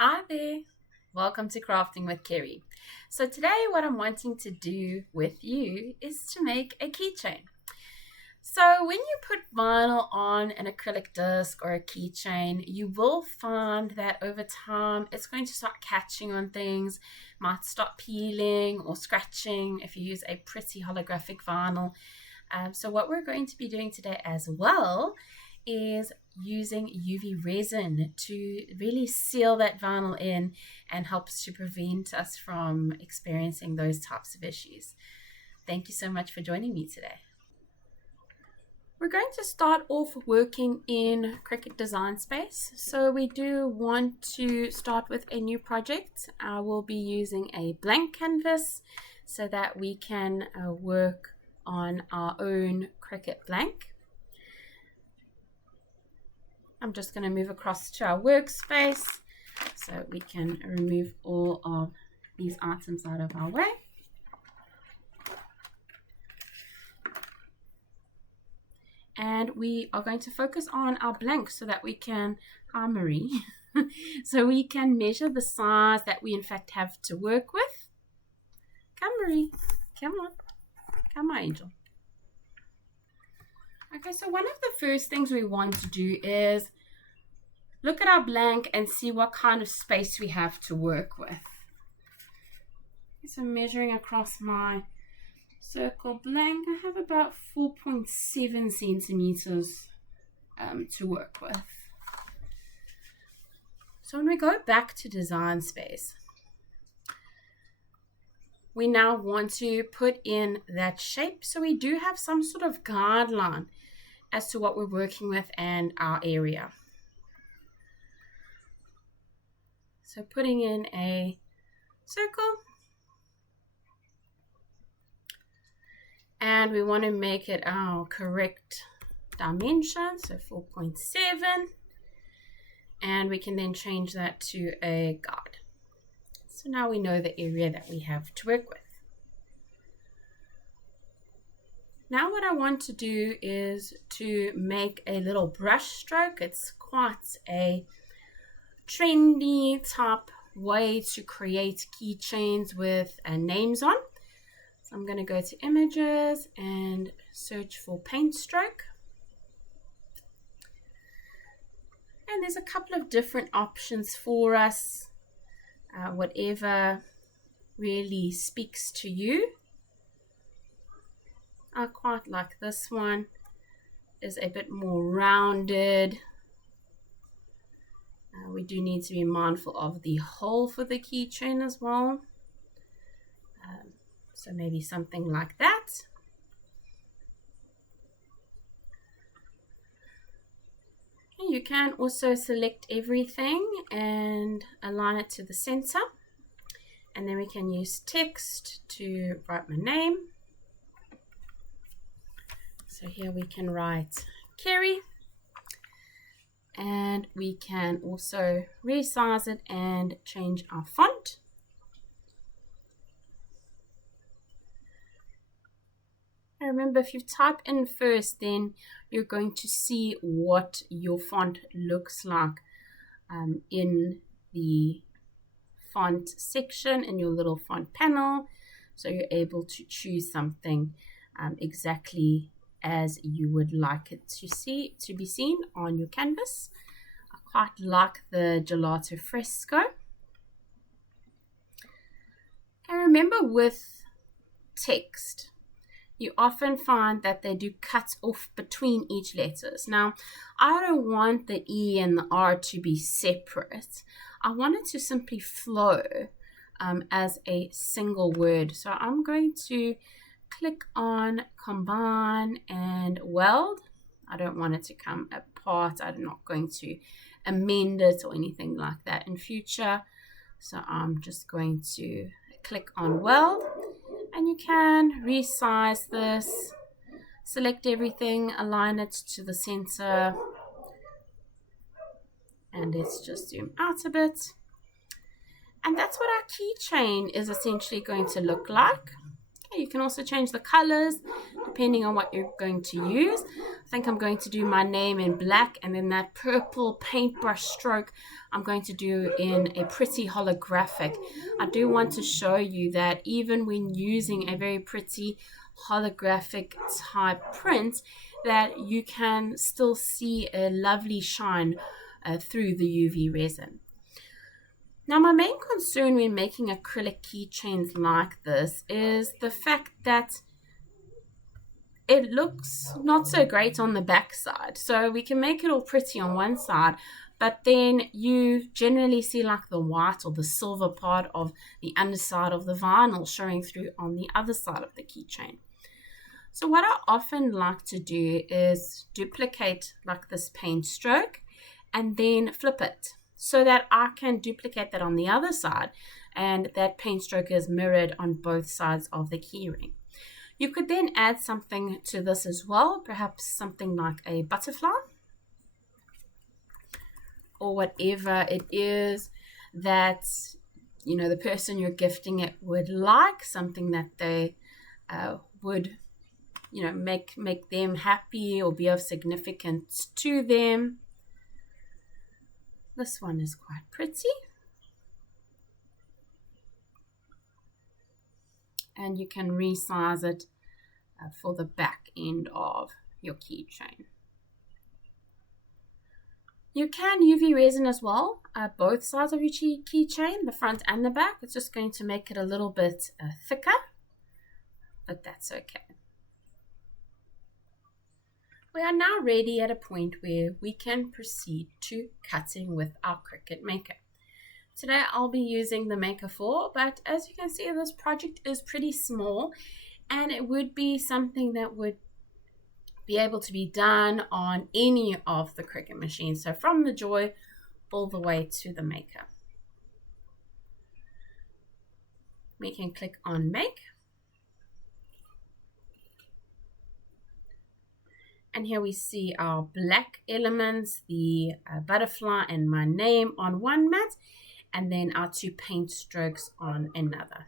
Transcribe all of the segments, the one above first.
Hi there, welcome to Crafting with Kerry. So today what I'm wanting to do with you is to make a keychain. So when you put vinyl on an acrylic disc or a keychain, you will find that over time it's going to start catching on things, might start peeling or scratching if you use a pretty holographic vinyl. So what we're going to be doing today as well is using UV resin to really seal that vinyl in and helps to prevent us from experiencing those types of issues. Thank you so much for joining me today. We're going to start off working in Cricut Design Space. So we do want to start with a new project. I will be using a blank canvas so that we can work on our own Cricut blank. I'm just going to move across to our workspace so we can remove all of these items out of our way. And we are going to focus on our blank so that we can, Marie, so we can measure the size that we in fact have to work with. Come, Marie, come on, Angel. Okay, so one of the first things we want to do is look at our blank and see what kind of space we have to work with. So measuring across my circle blank, I have about 4.7 centimeters to work with. So when we go back to Design Space, we now want to put in that shape so we do have some sort of guideline as to what we're working with and our area. So putting in a circle, and we want to make it our correct dimension, so 4.7, and we can then change that to a guide. So now we know the area that we have to work with. Now what I want to do is to make a little brush stroke. It's quite a trendy type way to create keychains with names on. So I'm going to go to images and search for paint stroke. And there's a couple of different options for us, whatever really speaks to you. I quite like this one. Is a bit more rounded. We do need to be mindful of the hole for the keychain as well. So maybe something like that. And you can also select everything and align it to the center. And then we can use text to write my name. So here we can write Kerry, and we can also resize it and change our font. And remember, if you type in first, then you're going to see what your font looks like in the font section in your little font panel. So you're able to choose something exactly as you would like it to be seen on your canvas. I quite like the gelato fresco. And remember, with text, you often find that they do cut off between each letters. Now, I don't want the E and the R to be separate. I want it to simply flow as a single word. So I'm going to click on combine and weld. I don't want it to come apart. I'm not going to amend it or anything like that in future. So I'm just going to click on weld, and you can resize this, select everything, align it to the center, and let's just zoom out a bit. And that's what our keychain is essentially going to look like. You can also change the colors depending on what you're going to use. I think I'm going to do my name in black, and then that purple paintbrush stroke I'm going to do in a pretty holographic. I do want to show you that even when using a very pretty holographic type print, that you can still see a lovely shine through the UV resin. Now, my main concern when making acrylic keychains like this is the fact that it looks not so great on the back side. So we can make it all pretty on one side, but then you generally see like the white or the silver part of the underside of the vinyl showing through on the other side of the keychain. So what I often like to do is duplicate like this paint stroke and then flip it, so that I can duplicate that on the other side and that paint stroke is mirrored on both sides of the keyring. You could then add something to this as well, perhaps something like a butterfly or whatever it is that, you know, the person you're gifting it would like, something that they would, you know, make them happy or be of significance to them. This one is quite pretty. And you can resize it for the back end of your keychain. You can UV resin as well, both sides of your keychain, the front and the back. It's just going to make it a little bit thicker, but that's okay. We are now ready at a point where we can proceed to cutting with our Cricut Maker. Today I'll be using the Maker 4, but as you can see, this project is pretty small and it would be something that would be able to be done on any of the Cricut machines. So from the Joy all the way to the Maker. We can click on Make. And here we see our black elements, the butterfly and my name on one mat, and then our two paint strokes on another.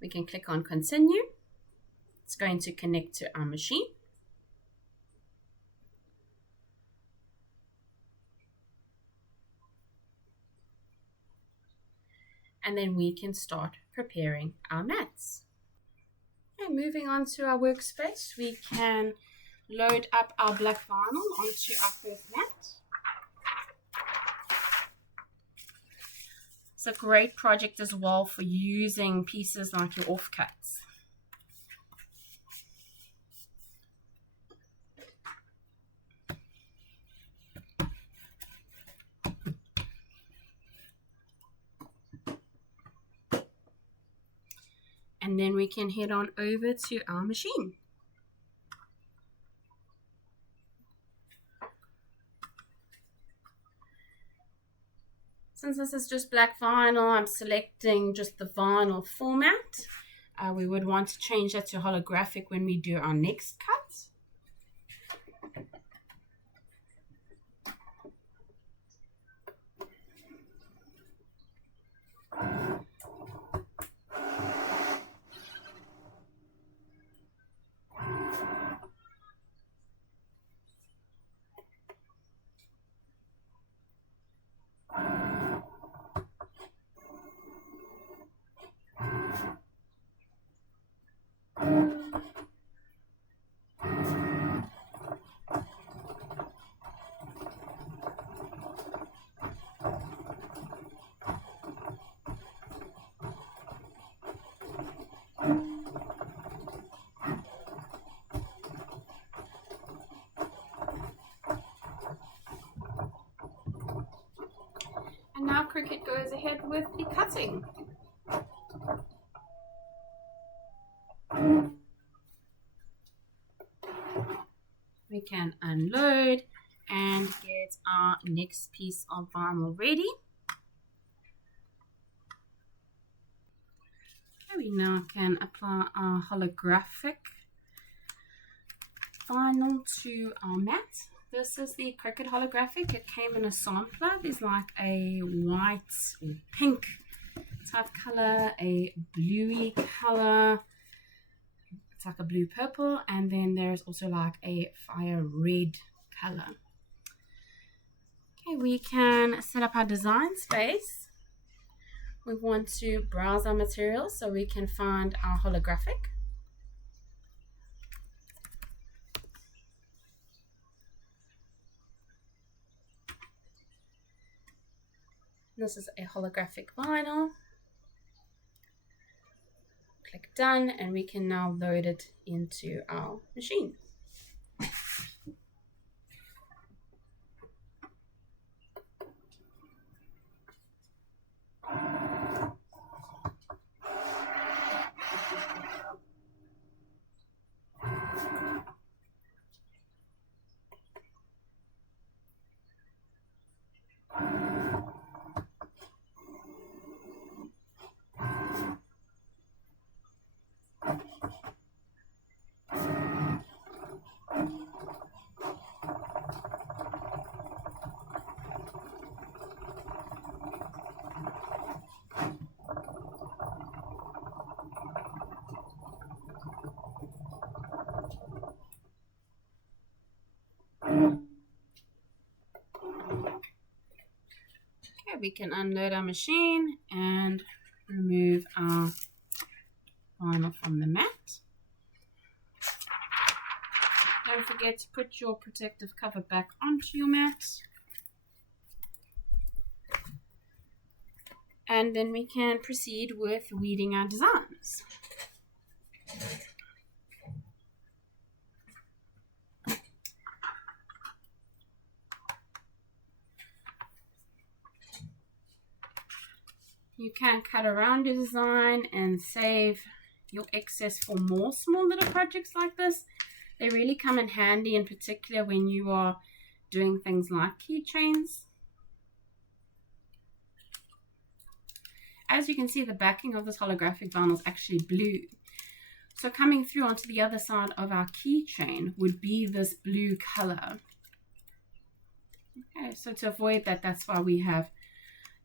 We can click on Continue. It's going to connect to our machine. And then we can start preparing our mats. Okay, moving on to our workspace, we can load up our black vinyl onto our first mat. It's a great project as well for using pieces like your offcuts. And then we can head on over to our machine. Since this is just black vinyl, I'm selecting just the vinyl format. We would want to change that to holographic when we do our next cut. And now Cricut goes ahead with the cutting. We can unload and get our next piece of vinyl ready. Okay, we now can apply our holographic vinyl to our mat. This is the Cricut holographic. It came in a sampler. There's like a white or pink type color, a bluey color, It's like a blue purple, and then there's also like a fire red color. Okay, we can set up our design space. We want to browse our materials so we can find our holographic. This is a holographic vinyl. Click done, and we can now load it into our machine. Okay, we can unload our machine and remove our vinyl from the mat. Don't forget to put your protective cover back onto your mat. And then we can proceed with weeding our designs. You can cut around your design and save your excess for more small little projects like this. They really come in handy, in particular when you are doing things like keychains. As you can see, the backing of this holographic vinyl is actually blue. So coming through onto the other side of our keychain would be this blue color. Okay, so to avoid that, that's why we have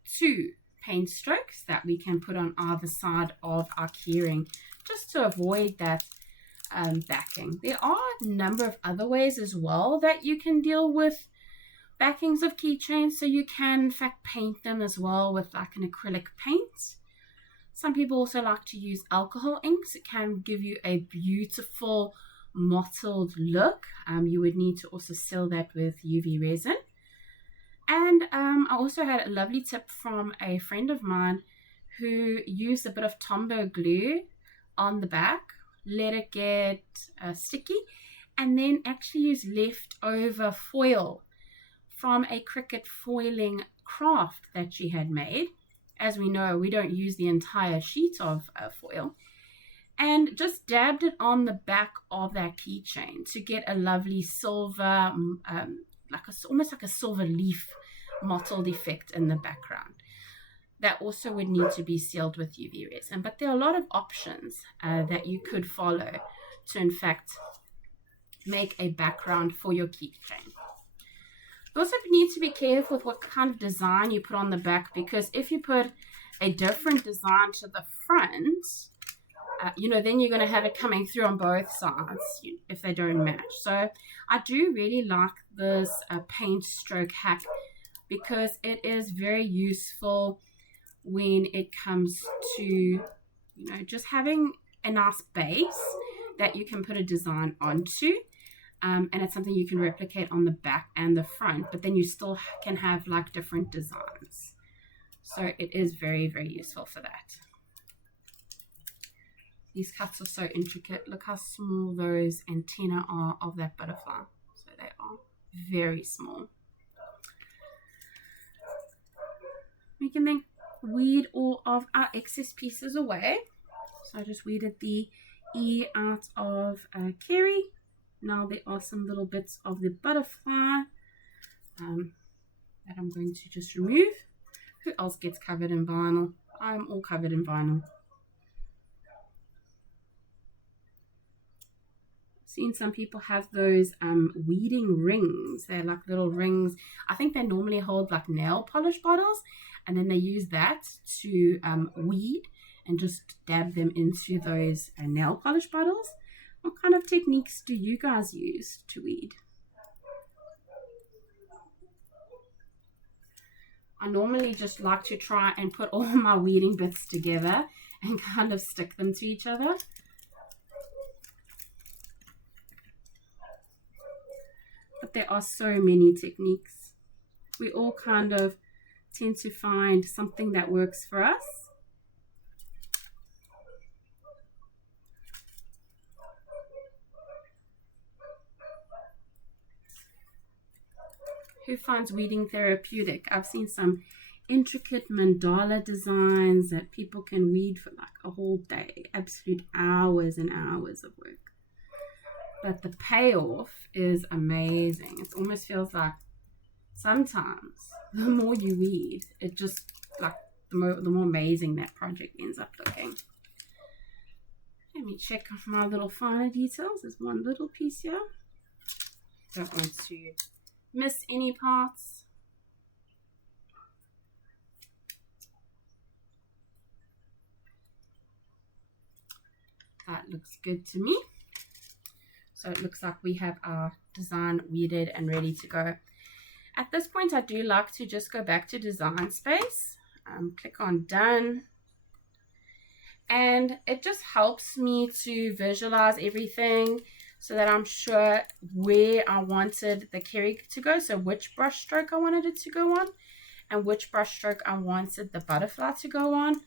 two paint strokes that we can put on either side of our keyring, just to avoid that backing. There are a number of other ways as well that you can deal with backings of keychains. So you can in fact paint them as well with like an acrylic paint. Some people also like to use alcohol inks. It can give you a beautiful mottled look. You would need to also seal that with UV resin. And I also had a lovely tip from a friend of mine who used a bit of Tombow glue on the back, let it get sticky, and then actually use leftover foil from a Cricut foiling craft that she had made. As we know, we don't use the entire sheet of foil, and just dabbed it on the back of that keychain to get a lovely silver, almost like a silver leaf mottled effect in the background. That also would need to be sealed with UV resin, but there are a lot of options that you could follow to in fact make a background for your keychain. You also need to be careful with what kind of design you put on the back, because if you put a different design to the front, then you're going to have it coming through on both sides if they don't match. So I do really like this paint stroke hack, because it is very useful when it comes to just having a nice base that you can put a design onto, and it's something you can replicate on the back and the front, but then you still can have like different designs. So it is very, very useful for that. These cuts are so intricate. Look how small those antennae are of that butterfly. So they are very small. We can then weed all of our excess pieces away. So I just weeded the ear out of Kerry. Now there are some little bits of the butterfly that I'm going to just remove. Who else gets covered in vinyl? I'm all covered in vinyl. Seen some people have those weeding rings. They're like little rings. I think they normally hold like nail polish bottles, and then they use that to weed and just dab them into those nail polish bottles. What kind of techniques do you guys use to weed? I normally just like to try and put all my weeding bits together and kind of stick them to each other. But there are so many techniques. We all kind of tend to find something that works for us. Who finds weeding therapeutic? I've seen some intricate mandala designs that people can weed for like a whole day, absolute hours and hours of work. But the payoff is amazing. It almost feels like sometimes the more you weed, it just like the more amazing that project ends up looking. Let me check my little finer details. There's one little piece here. Don't want to miss any parts. That looks good to me. So it looks like we have our design weeded and ready to go. At this point, I do like to just go back to design space, click on done, and it just helps me to visualize everything so that I'm sure where I wanted the keyring to go, so which brush stroke I wanted it to go on and which brush stroke I wanted the butterfly to go on.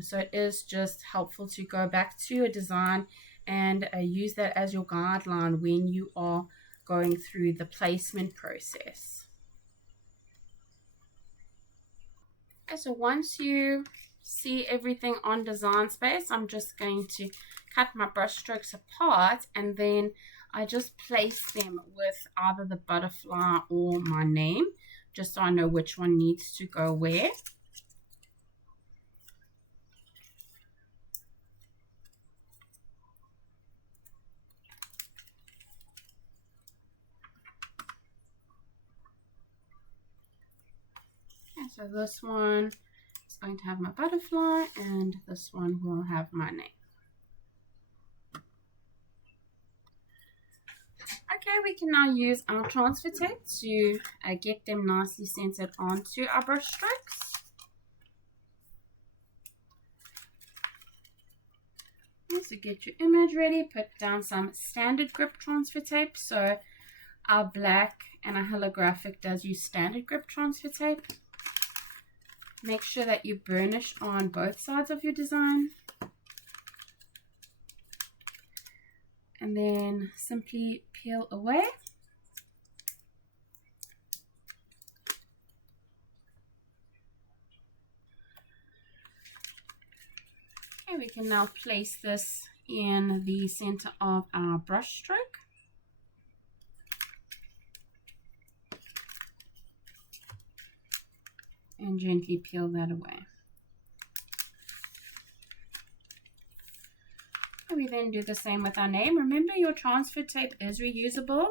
So it is just helpful to go back to a design and use that as your guideline when you are going through the placement process. Okay, so once you see everything on design space, I'm just going to cut my brush strokes apart, and then I just place them with either the butterfly or my name, just so I know which one needs to go where. So this one is going to have my butterfly and this one will have my name. Okay, we can now use our transfer tape to get them nicely centered onto our brush strokes. So get your image ready, put down some standard grip transfer tape. So our black and our holographic does use standard grip transfer tape. Make sure that you burnish on both sides of your design. And then simply peel away. Okay, we can now place this in the center of our brush stroke. And gently peel that away. And we then do the same with our name. Remember, your transfer tape is reusable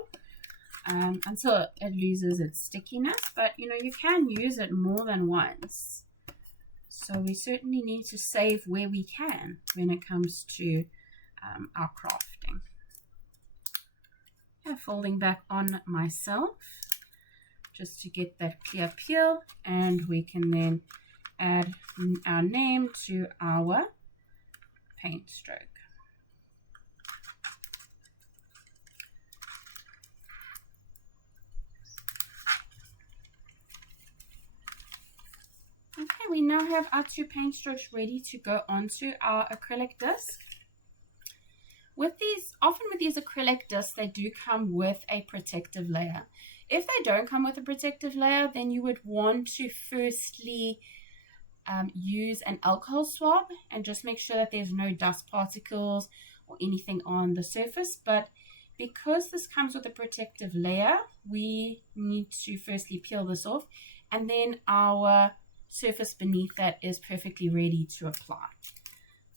until it loses its stickiness, but you can use it more than once. So we certainly need to save where we can when it comes to our crafting. Okay, folding back on myself, just to get that clear peel, and we can then add our name to our paint stroke. Okay, we now have our two paint strokes ready to go onto our acrylic disc. Often with these acrylic discs, they do come with a protective layer. If they don't come with a protective layer, then you would want to firstly use an alcohol swab and just make sure that there's no dust particles or anything on the surface. But because this comes with a protective layer, we need to firstly peel this off, and then our surface beneath that is perfectly ready to apply.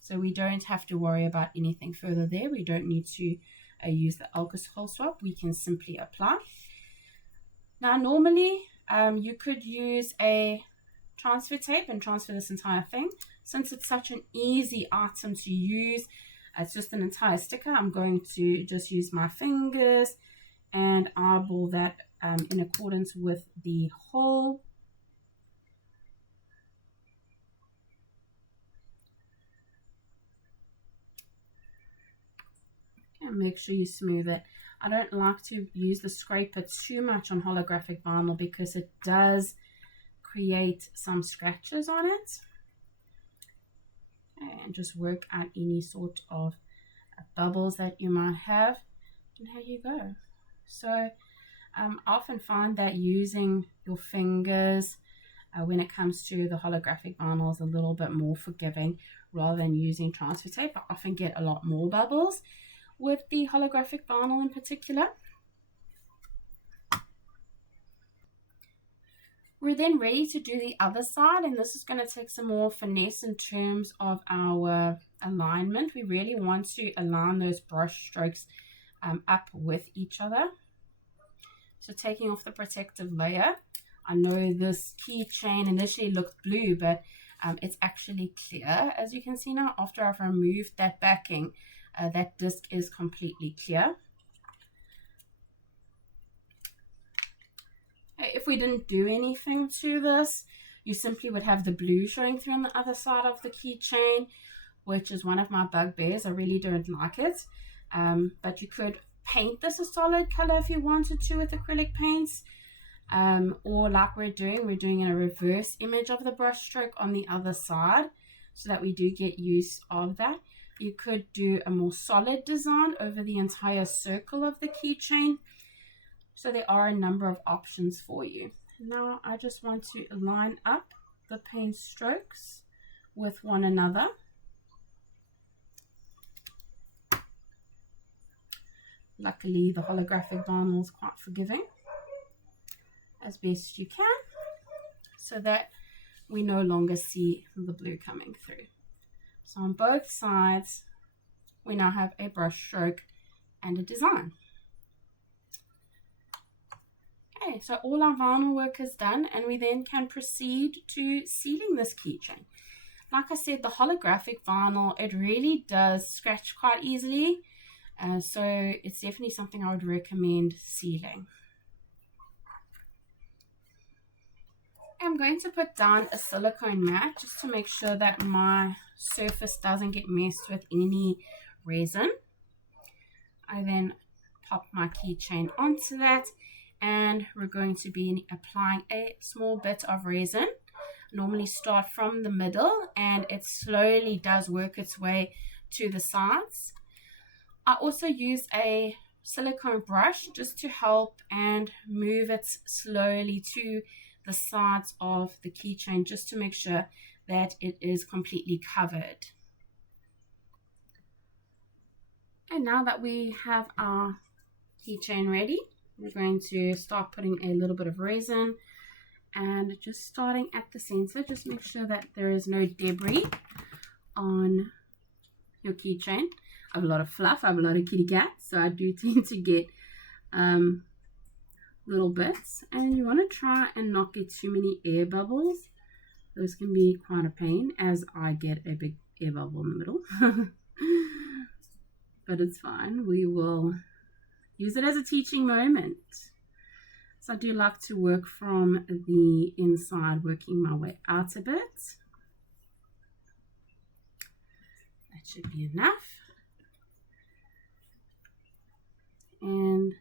So we don't have to worry about anything further there. We don't need to use the alcohol swab. We can simply apply. Now, normally you could use a transfer tape and transfer this entire thing. Since it's such an easy item to use, It's just an entire sticker. I'm going to just use my fingers and eyeball that in accordance with the hole. And make sure you smooth it. I don't like to use the scraper too much on holographic vinyl because it does create some scratches on it. And just work out any sort of bubbles that you might have, and here you go. So I often find that using your fingers when it comes to the holographic vinyl is a little bit more forgiving rather than using transfer tape. I often get a lot more bubbles with the holographic vinyl in particular. We're then ready to do the other side, and this is going to take some more finesse in terms of our alignment. We really want to align those brush strokes up with each other. So taking off the protective layer. I know this keychain initially looked blue, but it's actually clear. As you can see now, after I've removed that backing, that disc is completely clear. If we didn't do anything to this, you simply would have the blue showing through on the other side of the keychain, which is one of my bugbears. I really don't like it. But you could paint this a solid color if you wanted to with acrylic paints. Or like we're doing a reverse image of the brush stroke on the other side so that we do get use of that. You could do a more solid design over the entire circle of the keychain. So there are a number of options for you. Now I just want to line up the paint strokes with one another. Luckily the holographic vinyl is quite forgiving as best you can, so that we no longer see the blue coming through. So on both sides we now have a brush stroke and a design. Okay, so all our vinyl work is done, and we then can proceed to sealing this keychain. Like I said, the holographic vinyl, it really does scratch quite easily, so it's definitely something I would recommend sealing. I'm going to put down a silicone mat just to make sure that my surface doesn't get messed with any resin. I then pop my keychain onto that, and we're going to be applying a small bit of resin. Normally start from the middle, and it slowly does work its way to the sides. I also use a silicone brush just to help and move it slowly to the sides of the keychain, just to make sure that it is completely covered. And now that we have our keychain ready, we're going to start putting a little bit of resin, and just starting at the center, just make sure that there is no debris on your keychain. I have a lot of fluff, I have a lot of kitty cats, so I do tend to get little bits, and you want to try and not get too many air bubbles. Those can be quite a pain, as I get a big air bubble in the middle. But it's fine, we will use it as a teaching moment. So I do like to work from the inside, working my way out a bit. That should be enough. And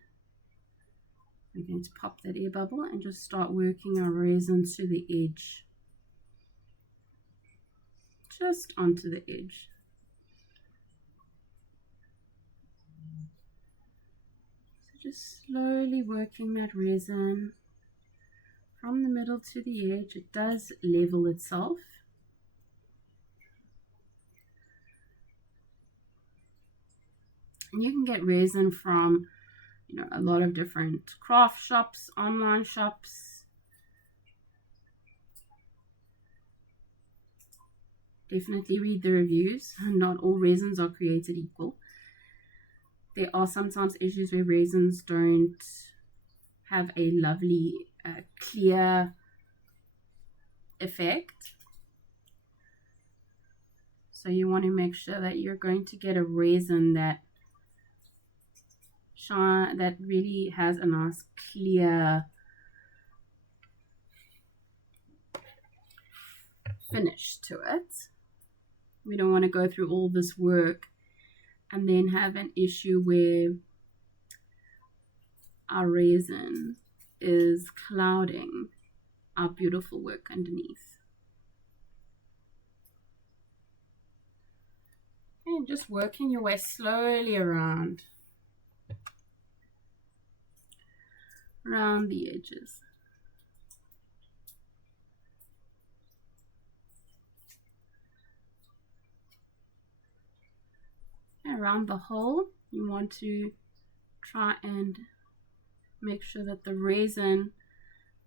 we're going to pop that air bubble and just start working our resin to the edge. Just onto the edge. Just slowly working that resin from the middle to the edge. It does level itself. And you can get resin from, a lot of different craft shops, online shops. Definitely read the reviews. Not all resins are created equal. There are sometimes issues where resins don't have a lovely clear effect. So you want to make sure that you're going to get a resin that really has a nice clear finish to it. We don't want to go through all this work and then have an issue where our resin is clouding our beautiful work underneath. And just working your way slowly around the edges. Around the hole, you want to try and make sure that the resin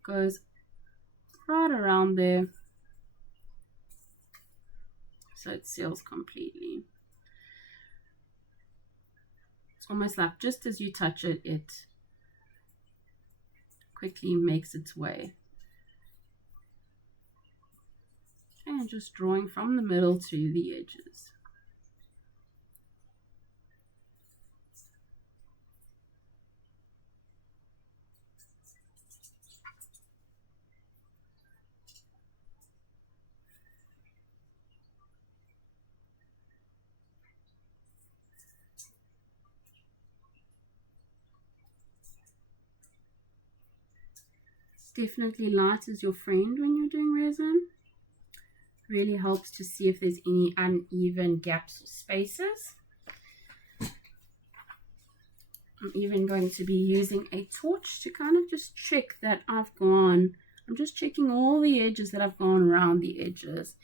goes right around there so it seals completely. It's almost like just as you touch it, it quickly makes its way. And just drawing from the middle to the edges. Definitely light is your friend when you're doing resin. Really helps to see if there's any uneven gaps or spaces. I'm even going to be using a torch to kind of just check that I'm just checking all the edges that I've gone around the edges.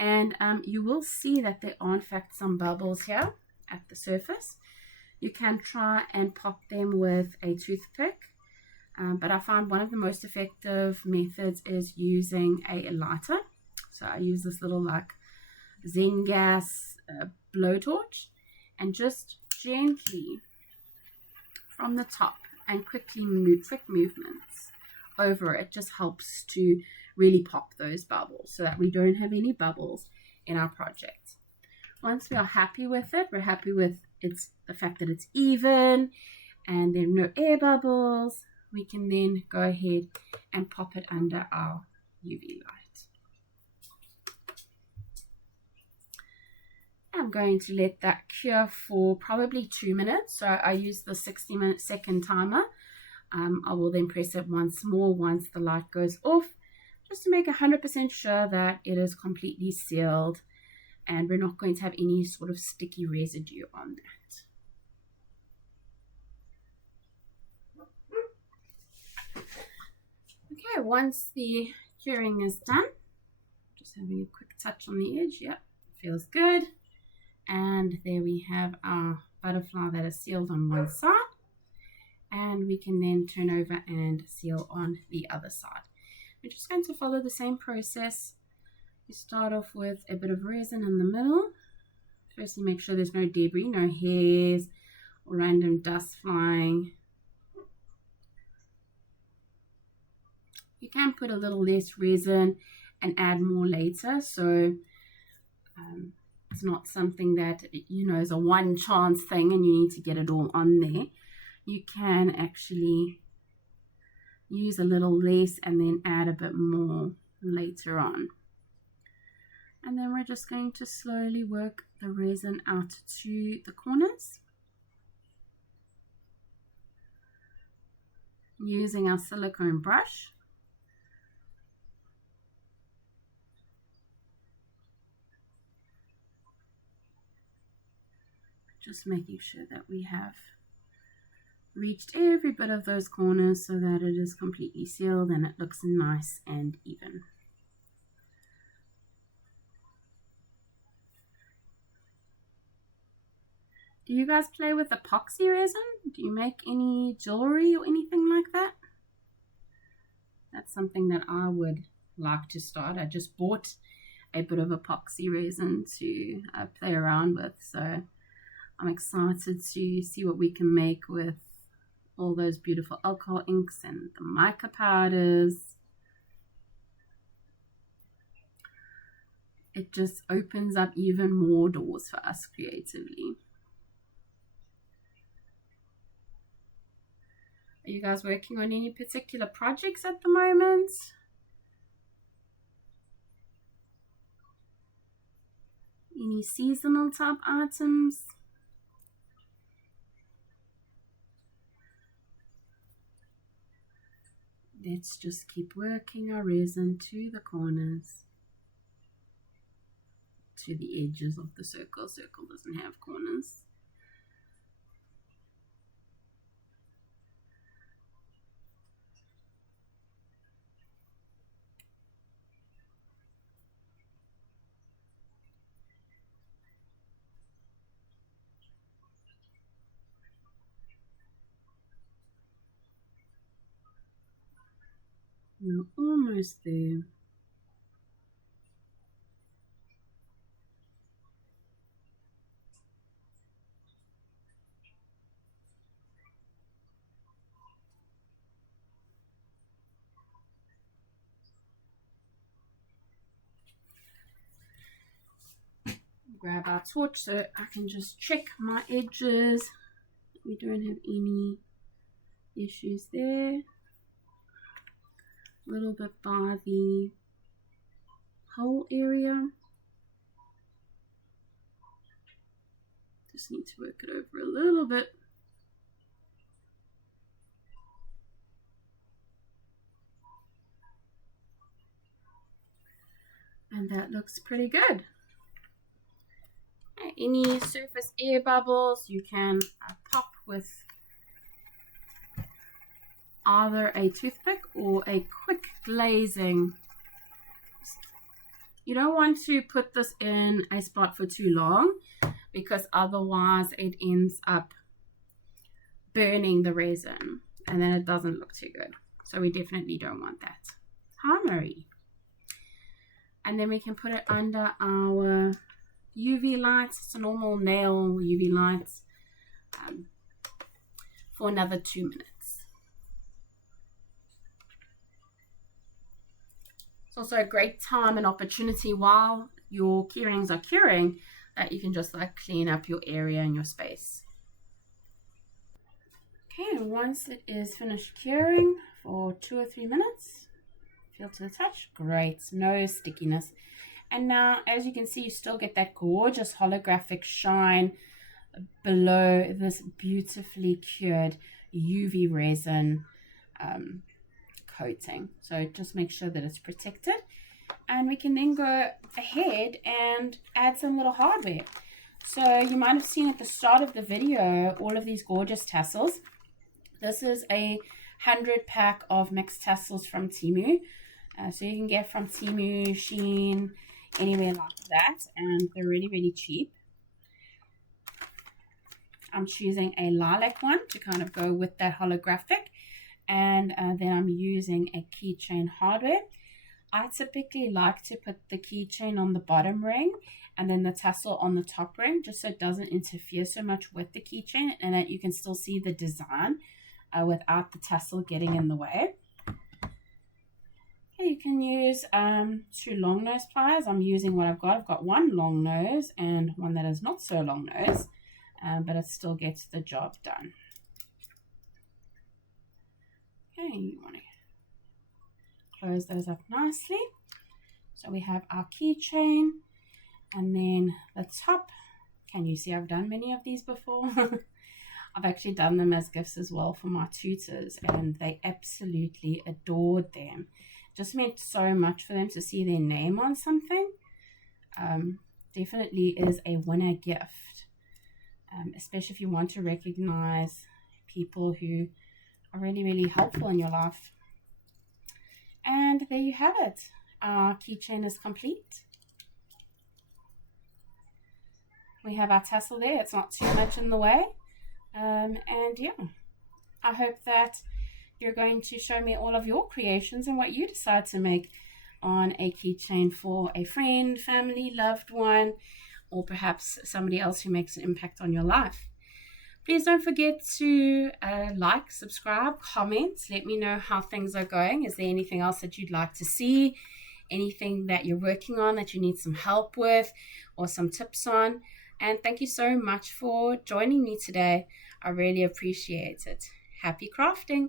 And you will see that there are in fact some bubbles here at the surface. You can try and pop them with a toothpick. But I find one of the most effective methods is using a lighter. So I use this little like Zen gas blowtorch and just gently from the top and quick movements over it just helps to really pop those bubbles so that we don't have any bubbles in our project. Once we are happy with it, we're happy with the fact that it's even and there are no air bubbles, we can then go ahead and pop it under our UV light. I'm going to let that cure for probably 2 minutes. So I use the 60-second timer. I will then press it once more once the light goes off, just to make 100% sure that it is completely sealed and we're not going to have any sort of sticky residue on that. Okay, once the curing is done, just having a quick touch on the edge. Yep, feels good. And there we have our butterfly that is sealed on one side. And we can then turn over and seal on the other side. We're just going to follow the same process. You start off with a bit of resin in the middle. Firstly, make sure there's no debris, no hairs or random dust flying. You can put a little less resin and add more later. So it's not something that, is a one chance thing and you need to get it all on there. You can actually use a little less and then add a bit more later on. And then we're just going to slowly work the resin out to the corners. Using our silicone brush. Just making sure that we have reached every bit of those corners so that it is completely sealed and it looks nice and even. Do you guys play with epoxy resin? Do you make any jewelry or anything like that? That's something that I would like to start. I just bought a bit of epoxy resin to play around with, so I'm excited to see what we can make with all those beautiful alcohol inks and the mica powders. it just opens up even more doors for us creatively. Are you guys working on any particular projects at the moment? Any seasonal type items? Let's just keep working our resin to the corners, to the edges of the circle. Circle doesn't have corners. We're almost there. Grab our torch so I can just check my edges. We don't have any issues there. A little bit by the hole area. Just need to work it over a little bit. And that looks pretty good. Any surface air bubbles you can pop with either a toothpick or a quick glazing. You don't want to put this in a spot for too long because otherwise it ends up burning the resin and then it doesn't look too good. So we definitely don't want that. Hi, Marie. And then we can put it under our UV lights. It's a normal nail UV lights for another 2 minutes. It's also a great time and opportunity while your keyrings are curing that you can just like clean up your area and your space. Okay, and once it is finished curing for 2 or 3 minutes, feel to the touch, great, no stickiness. And now, as you can see, you still get that gorgeous holographic shine below this beautifully cured UV resin coating. So just make sure that it's protected. And we can then go ahead and add some little hardware. So you might have seen at the start of the video all of these gorgeous tassels. This is a 100 pack of mixed tassels from Temu. So you can get from Temu, Shein, anywhere like that, and they're really, really cheap. I'm choosing a lilac one to kind of go with that holographic, and then I'm using a keychain hardware. I typically like to put the keychain on the bottom ring and then the tassel on the top ring, just so it doesn't interfere so much with the keychain and that you can still see the design without the tassel getting in the way. You can use 2 long nose pliers. I'm using what I've got. I've got one long nose and one that is not so long nose, but it still gets the job done. Okay, you want to close those up nicely. So we have our keychain, and then the top. Can you see I've done many of these before? I've actually done them as gifts as well for my tutors, and they absolutely adored them. Just meant so much for them to see their name on something. Definitely is a winner gift, especially if you want to recognize people who are really, really helpful in your life. And there you have it. Our keychain is complete. We have our tassel there. It's not too much in the way. And yeah, I hope that you're going to show me all of your creations and what you decide to make on a keychain for a friend, family, loved one, or perhaps somebody else who makes an impact on your life. Please don't forget to like, subscribe, comment. Let me know how things are going. Is there anything else that you'd like to see? anything that you're working on that you need some help with or some tips on. And thank you so much for joining me today. I really appreciate it. Happy crafting!